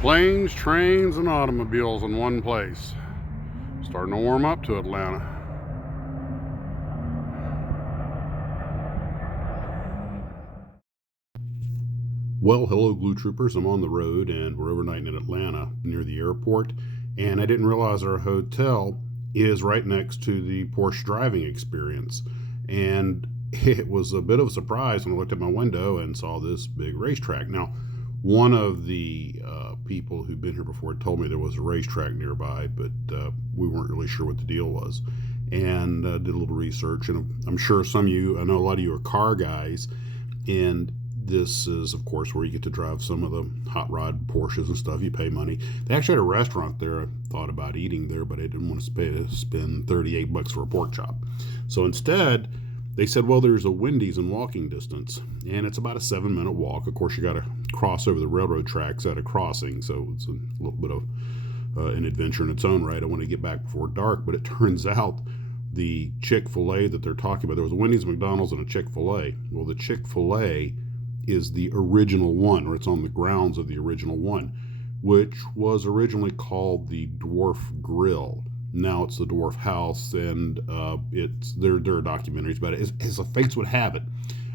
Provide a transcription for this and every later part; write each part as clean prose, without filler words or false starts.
Planes, trains, and automobiles in one place. Starting to warm up to Atlanta. Well, hello, Blue Troopers. I'm on the road and we're overnighting in Atlanta near the airport. And I didn't realize our hotel is right next to the Porsche driving experience. And it was a bit of a surprise when I looked at my window and saw this big racetrack. Now, one of the people who'd been here before told me there was a racetrack nearby, but we weren't really sure what the deal was. And did a little research, and I'm sure some of you, I know a lot of you are car guys, and this is, of course, where you get to drive some of the hot rod Porsches and stuff. You pay money. They actually had a restaurant there. I thought about eating there, but I didn't want to spend $38 for a pork chop. So instead, they said, well, there's a Wendy's in walking distance, and it's about a 7-minute walk. Of course, you got to cross over the railroad tracks at a crossing, so it's a little bit of an adventure in its own right. I want to get back before dark, but it turns out the Chick-fil-A that they're talking about, there was a Wendy's, McDonald's, and a Chick-fil-A. Well, the Chick-fil-A is the original one, or it's on the grounds of the original one, which was originally called the Dwarf Grill. Now it's the Dwarf House, and there are documentaries about it. As the fates would have it,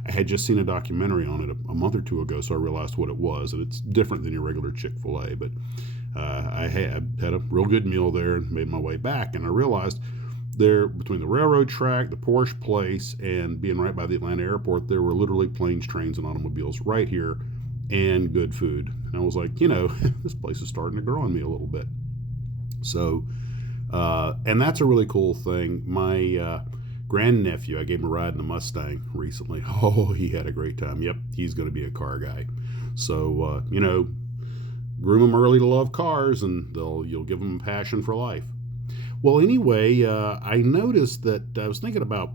I had just seen a documentary on it a month or two ago, so I realized what it was, and it's different than your regular Chick-fil-A. But I had a real good meal there and made my way back, and I realized there, between the railroad track, the Porsche place, and being right by the Atlanta airport, there were literally planes, trains, and automobiles right here, and good food. And I was like, this place is starting to grow on me a little bit. So, and that's a really cool thing. My grandnephew, I gave him a ride in a Mustang recently. Oh, he had a great time. Yep, he's going to be a car guy. So, groom him early to love cars, and you'll give him a passion for life. Well, anyway, I noticed that I was thinking about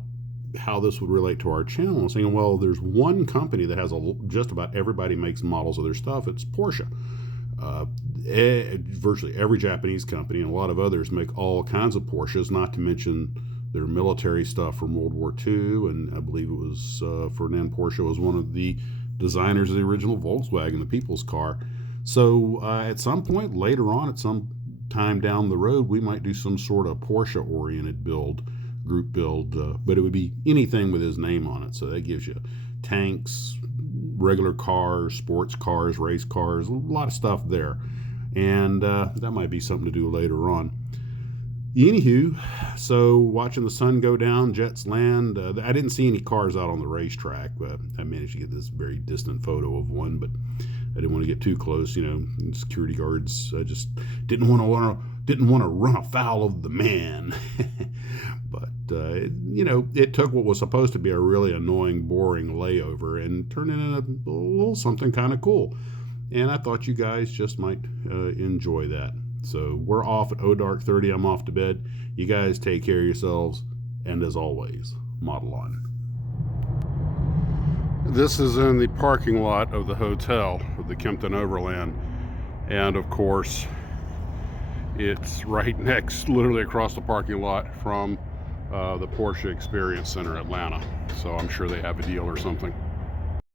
how this would relate to our channel. I was thinking, well, there's one company that has just about everybody makes models of their stuff. It's Porsche. Virtually every Japanese company and a lot of others make all kinds of Porsches, not to mention their military stuff from World War II. And I believe it was Ferdinand Porsche was one of the designers of the original Volkswagen, the people's car. So at some point later on, at some time down the road, we might do some sort of Porsche oriented group build, but it would be anything with his name on it. So that gives you tanks, regular cars, sports cars, race cars, a lot of stuff there. And that might be something to do later on. Anywho, so watching the sun go down, jets land. I didn't see any cars out on the racetrack. I managed to get this very distant photo of one, but I didn't want to get too close. Security guards. I just didn't want to run afoul of the man. But it took what was supposed to be a really annoying, boring layover and turned into a little something kind of cool. And I thought you guys just might enjoy that. So we're off at Dark 30. I'm off to bed. You guys take care of yourselves, and as always, model on. This is in the parking lot of the hotel of the Kimpton Overland, and of course it's right next, literally across the parking lot from the Porsche Experience Center Atlanta. So I'm sure they have a deal or something.